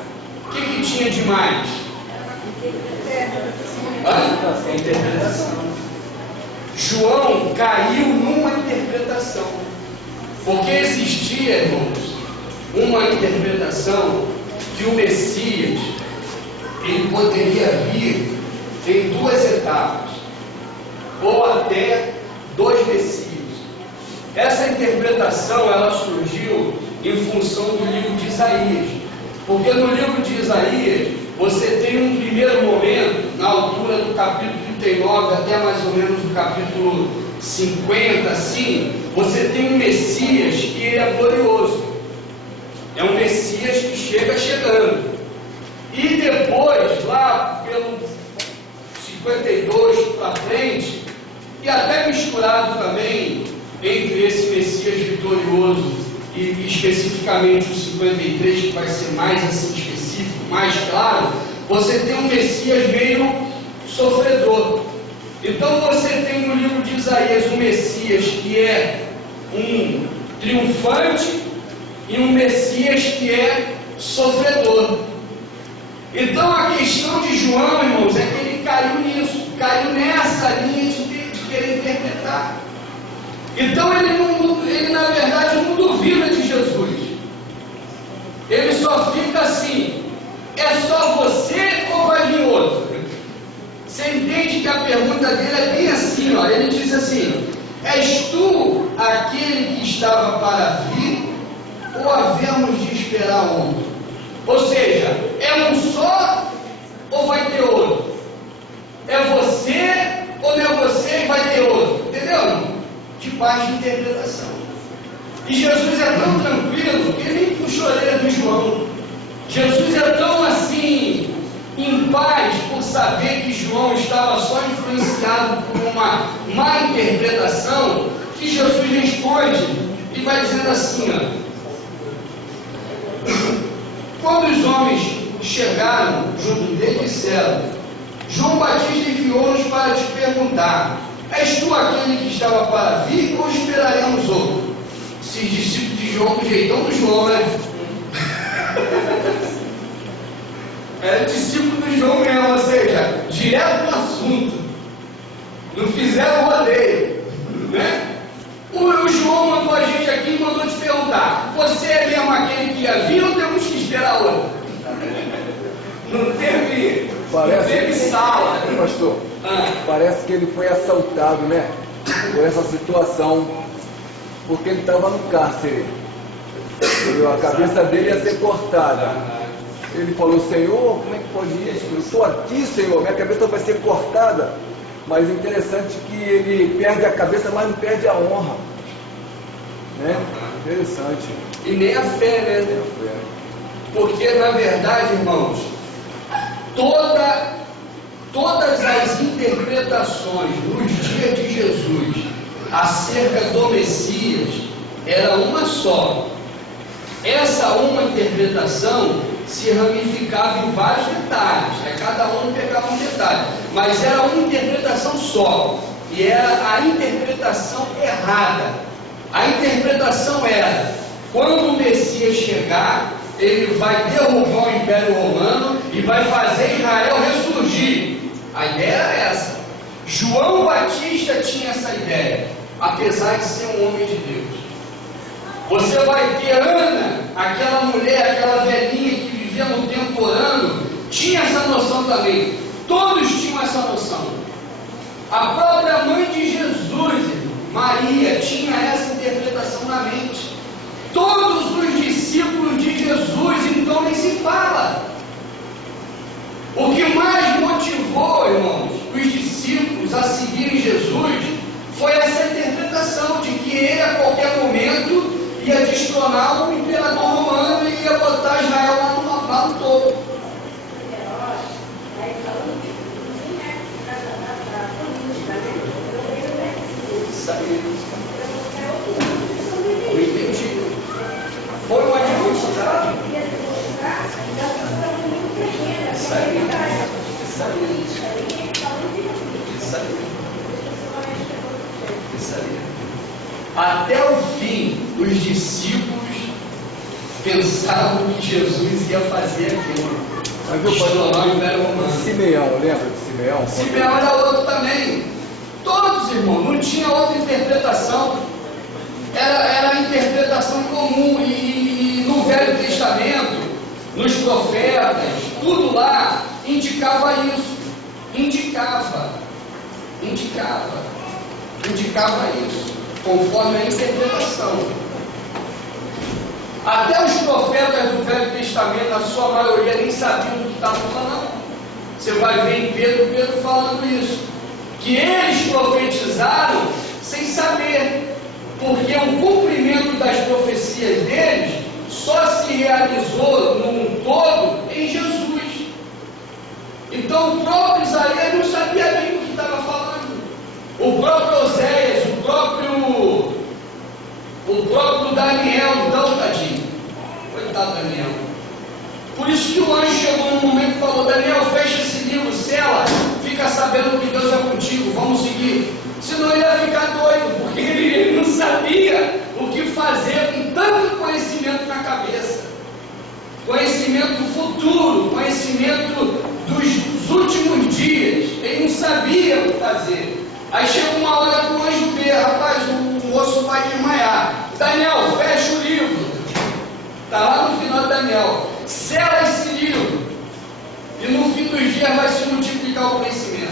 O que tinha de mais? Interpretação. João caiu numa interpretação, porque existia, irmãos, uma interpretação que o Messias ele poderia vir em 2 etapas, ou até 2 Messias. Essa interpretação ela surgiu em função do livro de Isaías, porque no livro de Isaías você tem um primeiro momento, na altura do capítulo 39 até mais ou menos o capítulo 50, assim, você tem um Messias que ele é glorioso, é um Messias que chega chegando. E depois, lá pelo 52 para frente, e até misturado também entre esse Messias vitorioso e especificamente o 53, que vai ser mais assim específico, mais claro, você tem um Messias meio sofredor. Então você tem no livro de Isaías um Messias que é um triunfante e um Messias que é sofredor. Então a questão de João, irmãos, é que ele caiu nisso, caiu nessa linha de querer interpretar. Então ele na verdade não duvida de Jesus. Ele só fica assim: é só você ou vai vir outro? Você entende que a pergunta dele é bem assim, ó. Ele diz assim: és tu aquele que estava para vir, ou havemos de esperar outro? Ou seja, é um só ou vai ter outro? É você ou não é você e vai ter outro? Entendeu? De baixa interpretação. E Jesus é tão tranquilo que ele nem puxou a orelha do João. Jesus é tão assim, em paz, por saber que João estava só influenciado por uma má interpretação, que Jesus responde e vai dizendo assim, ó: quando os homens que chegaram junto dele disseram: João Batista enviou-nos para te perguntar: és tu aquele que estava para vir ou esperaremos outro? Esses discípulos de João, do jeitão do João, né? Era discípulo do João mesmo, ou seja, direto no assunto. Não fizeram rodeio, né? O João mandou a gente aqui e mandou te perguntar: você é mesmo aquele que ia vir ou temos que esperar outro? Não teve sala. Pastor, parece que ele foi assaltado, né? Por essa situação, porque ele estava no cárcere. A cabeça dele ia ser cortada. Ele falou: Senhor, como é que pode isso? Eu estou aqui, Senhor, minha cabeça vai ser cortada. Mas interessante que ele perde a cabeça, mas não perde a honra, né? Interessante. E nem a fé, né? Porque na verdade, irmãos, todas as interpretações nos dias de Jesus acerca do Messias era uma só. Essa uma interpretação se ramificava em vários detalhes, né? Cada um pegava um detalhe, mas era uma interpretação só, e era a interpretação errada. A interpretação era: quando o Messias chegar, ele vai derrubar o Império Romano e vai fazer Israel ressurgir. A ideia era essa. João Batista tinha essa ideia, apesar de ser um homem de Deus. Você vai ter Ana, aquela mulher, aquela velhinha que vivia no tempo orando, tinha essa noção também. Todos tinham essa noção. A própria mãe de Jesus, Maria, tinha essa interpretação na mente. Todos os discípulos de Jesus, então, nem se fala. O que mais motivou, irmãos, os discípulos a seguirem Jesus foi essa interpretação de que ele, a qualquer momento, ia destronar o imperador romano e ia botar Israel lá no topo. Isso aí. Eu entendi. Foi uma dificuldade. Isso aí. Isso aí. Isso aí. Isso aí. Até o fim, os discípulos pensavam que Jesus ia fazer aquilo. Mas eu destronar o Império Romano. Simeão, lembra de Simeão? Simeão era outro também. Todos, irmãos, não tinha outra interpretação. Era a interpretação comum. E no Velho Testamento, nos profetas, tudo lá indicava isso. Indicava isso, conforme a interpretação. Até os profetas do Velho Testamento, a sua maioria, nem sabiam do que estavam falando. Você vai ver em Pedro falando isso, que eles profetizaram sem saber, porque o cumprimento das profecias deles só se realizou num todo em Jesus. Então o próprio Isaías não sabia bem o que estava falando. O próprio Oséias, o próprio Daniel, então, tadinho. Coitado Daniel. Por isso que o anjo chegou num momento e falou: Daniel, fecha esse livro, sela, fica sabendo que Deus é contigo, vamos seguir. Senão ele ia ficar doido, porque ele não sabia o que fazer com tanto conhecimento na cabeça. Conhecimento futuro, conhecimento dos últimos dias. Ele não sabia o que fazer. Aí chega uma hora que o anjo vê: rapaz, o moço vai desmaiar. Daniel, fecha o livro. Está lá no final de Daniel. Sela esse livro. E no fim dos dias vai se multiplicar o conhecimento.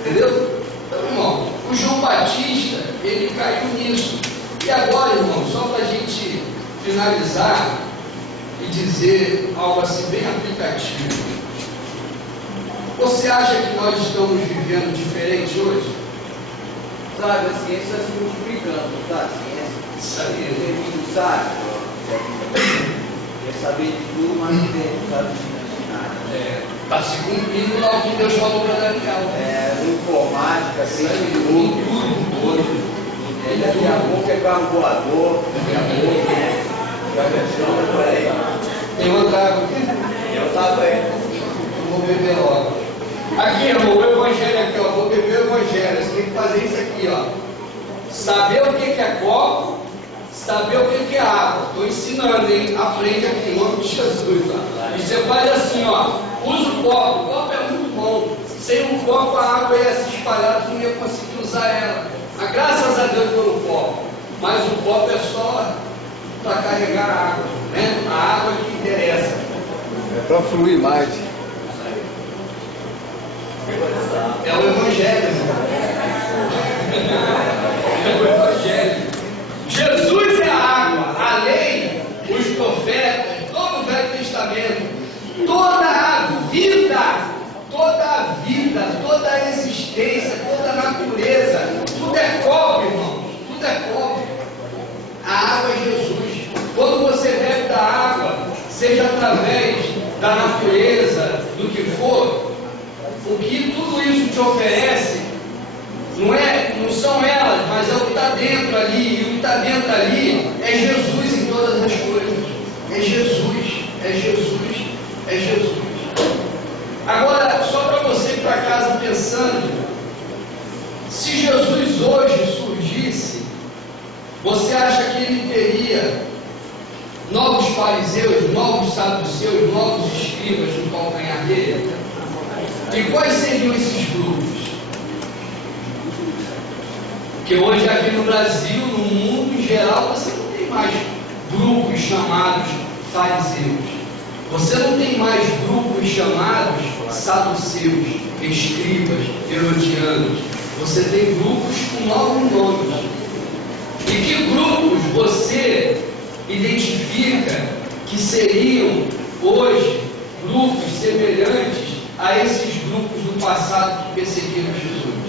Entendeu? Então, irmão, o João Batista, ele caiu nisso. E agora, irmão, só para a gente finalizar e dizer algo assim bem aplicativo. Você acha que nós estamos vivendo diferente hoje? Sabe, a ciência está se multiplicando, tá? A ciência. Isso aí. Tem muito sabe, quer saber de tudo, mas não tem, não sabe de nada. Está se cumprindo lá o que Deus falou para Daniel. Informática, ciência de tudo. Daqui a pouco é carro voador, daqui a pouco, né? Já por aí. Tem outra água aqui? Eu estava beber logo. Aqui, irmão, o evangelho aqui, ó. Vou beber o evangelho. Você tem que fazer isso aqui, ó. Saber o que é copo, saber o que é água. Estou ensinando, hein? Aprende aqui, em nome de Jesus. Ó. E você faz assim, ó. Usa o copo. O copo é muito bom. Sem um copo, a água ia se espalhar, tu não ia conseguir usar ela. Mas graças a Deus pelo copo. Mas o copo é só para carregar a água, né? A água que interessa. É para fluir mais. É o Evangelho, irmão. É o Evangelho. Jesus é a água, a lei, os profetas, todo o Velho Testamento, toda a vida, toda a existência, toda a natureza, tudo é copo, irmãos, tudo é copo. A água é Jesus. Quando você bebe da água, seja através da natureza, do que for, o que tudo isso te oferece, não são elas, mas é o que está dentro ali, e o que está dentro ali é Jesus em todas as coisas. É Jesus, é Jesus, é Jesus. Agora, só para você ir para casa pensando, se Jesus hoje surgisse, você acha que ele teria novos fariseus, novos saduceus, novos escribas no calcanhar dele? E quais seriam esses grupos? Porque hoje aqui no Brasil, no mundo em geral, você não tem mais grupos chamados fariseus. Você não tem mais grupos chamados saduceus, escribas, herodianos. Você tem grupos com novos nomes. E que grupos você identifica que seriam hoje grupos semelhantes a esses grupos do passado que perseguiram Jesus?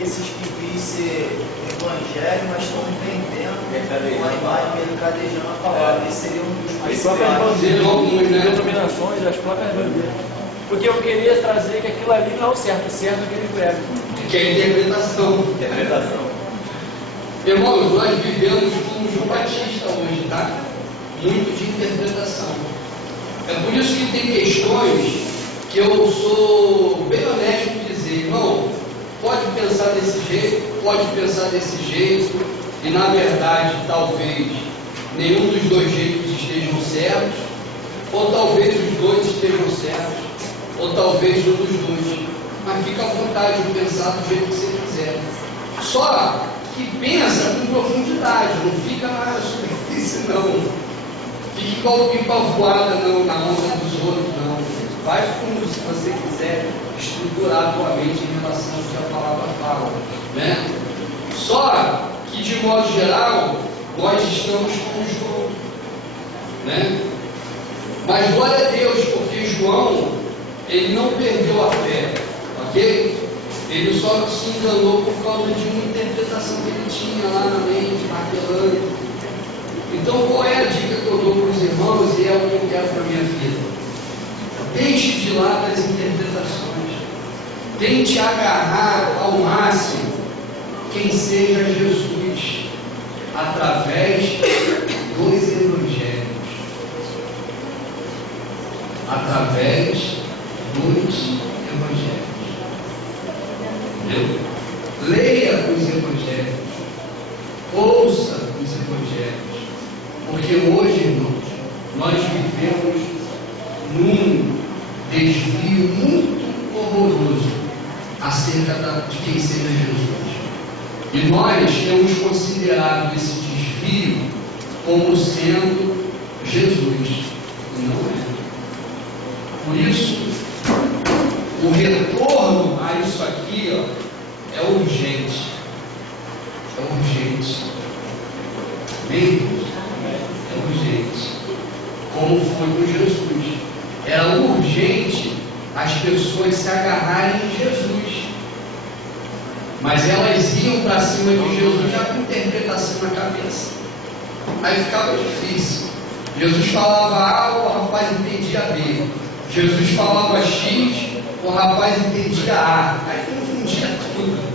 Esses que dizem evangelho, mas estão vendendo uma imagem, mercadejando a palavra. Esse seria um dos As próprias principais. denominações, as próprias bandeiras. Porque eu queria trazer que aquilo ali não é o certo é que eles pregam. Que é a interpretação. Irmãos, nós vivemos como João Batista hoje, tá? Muito de interpretação. É por isso que tem questões que eu sou bem honesto em dizer, irmão, pode pensar desse jeito, pode pensar desse jeito, e na verdade, talvez, nenhum dos dois jeitos estejam certos, ou talvez os dois estejam certos, ou talvez um dos dois. Mas fica à vontade de pensar do jeito que você quiser. Só que pensa com profundidade, não fica na superfície, não. Fica igual pipa voada, não, na mão dos outros, não. Faz como se você quiser estruturar a tua mente em relação ao que a palavra fala, né? Só que, de modo geral, nós estamos com João, né? Mas glória a Deus, porque João, ele não perdeu a fé, ok? Ele só se enganou por causa de uma interpretação que ele tinha lá na mente, martelando. Então, qual é a dica que eu dou para os irmãos e é o que eu quero para a minha vida? Deixe de lado as interpretações. Tente agarrar ao máximo quem seja Jesus através dos evangelhos. Através dos evangelhos. Entendeu? Leia os evangelhos. Ouça os evangelhos. Porque hoje, irmãos, nós vivemos num desvio muito horroroso acerca de quem seja Jesus. E nós temos considerado esse desvio como sendo Jesus. E não é. Por isso, o retorno a isso aqui, ó, é urgente. É urgente. Amém? É urgente. Como foi com Jesus. Era urgente as pessoas se agarrarem em Jesus. Mas elas iam para cima de Jesus já com interpretação na cabeça. Aí ficava difícil. Jesus falava A, o rapaz entendia B. Jesus falava X, o rapaz entendia A. Aí confundia tudo.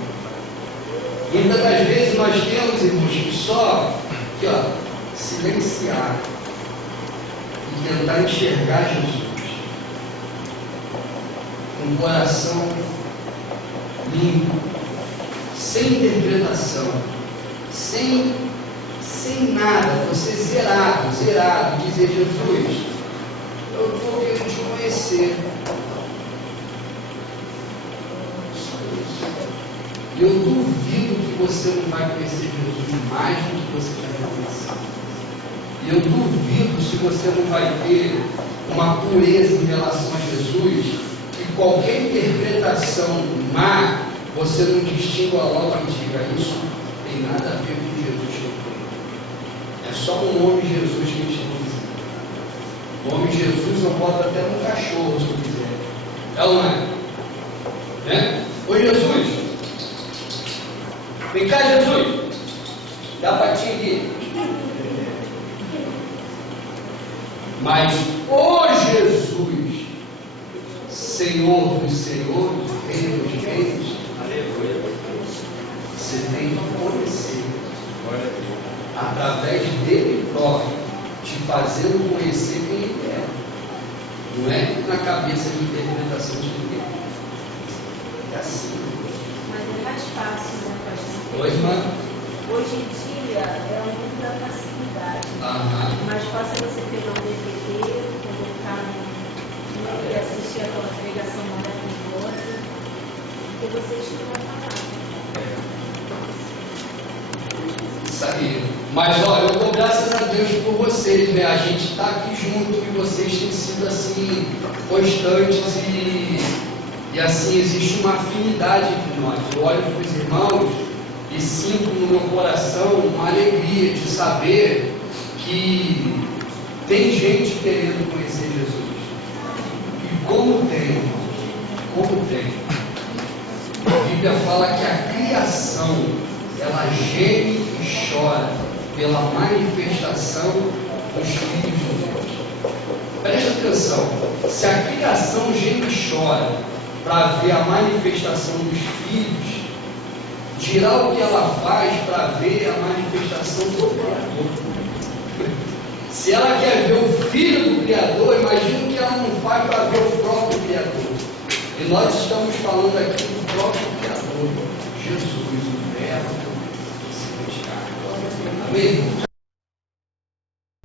Muitas das vezes nós temos, irmãos, que só aqui, ó, silenciar e tentar enxergar Jesus. um coração limpo, sem interpretação, sem nada, você zerado, dizer: Jesus, eu estou querendo te conhecer. Só isso. E eu duvido que você não vai conhecer Jesus mais do que você já conheceu. E eu duvido se você não vai ter uma pureza em relação a Jesus, que qualquer interpretação má, você não distingua logo e diga: isso não tem nada a ver com Jesus que eu tenho. É só o nome Jesus que a gente não quiser. O nome Jesus eu boto até no cachorro se eu quiser. É ou não é? Né? Ô Jesus, vem cá, Jesus, dá a patinha aqui. Mas, ô Jesus, Senhor dos senhores, Rei dos reis, você tem que conhecer, através dele próprio, te fazendo conhecer quem ele é. Não é na cabeça de interpretação de ninguém. É assim. Mas é mais fácil, né, pastor? Pois, mano. Hoje em dia é o mundo da facilidade. Mais fácil é você pegar um DVD, colocar e assistir aquela pregação maravilhosa, do que você estudar a palavra. Isso aí. Mas olha, eu dou graças a Deus por vocês, né? A gente está aqui junto e vocês têm sido assim, constantes e assim, existe uma afinidade entre nós. Eu olho para os irmãos e sinto no meu coração uma alegria de saber que tem gente querendo conhecer Jesus. E como tem, a Bíblia fala que a criação, ela geme e chora pela manifestação dos filhos de Deus. Preste atenção, se a criação geme e chora para ver a manifestação dos filhos, dirá o que ela faz para ver a manifestação do Criador. Se ela quer ver o Filho do Criador, imagina o que ela não faz para ver o próprio Criador. E nós estamos falando aqui do próprio Criador, Jesus, o Verbo, que se fez carne. Amém?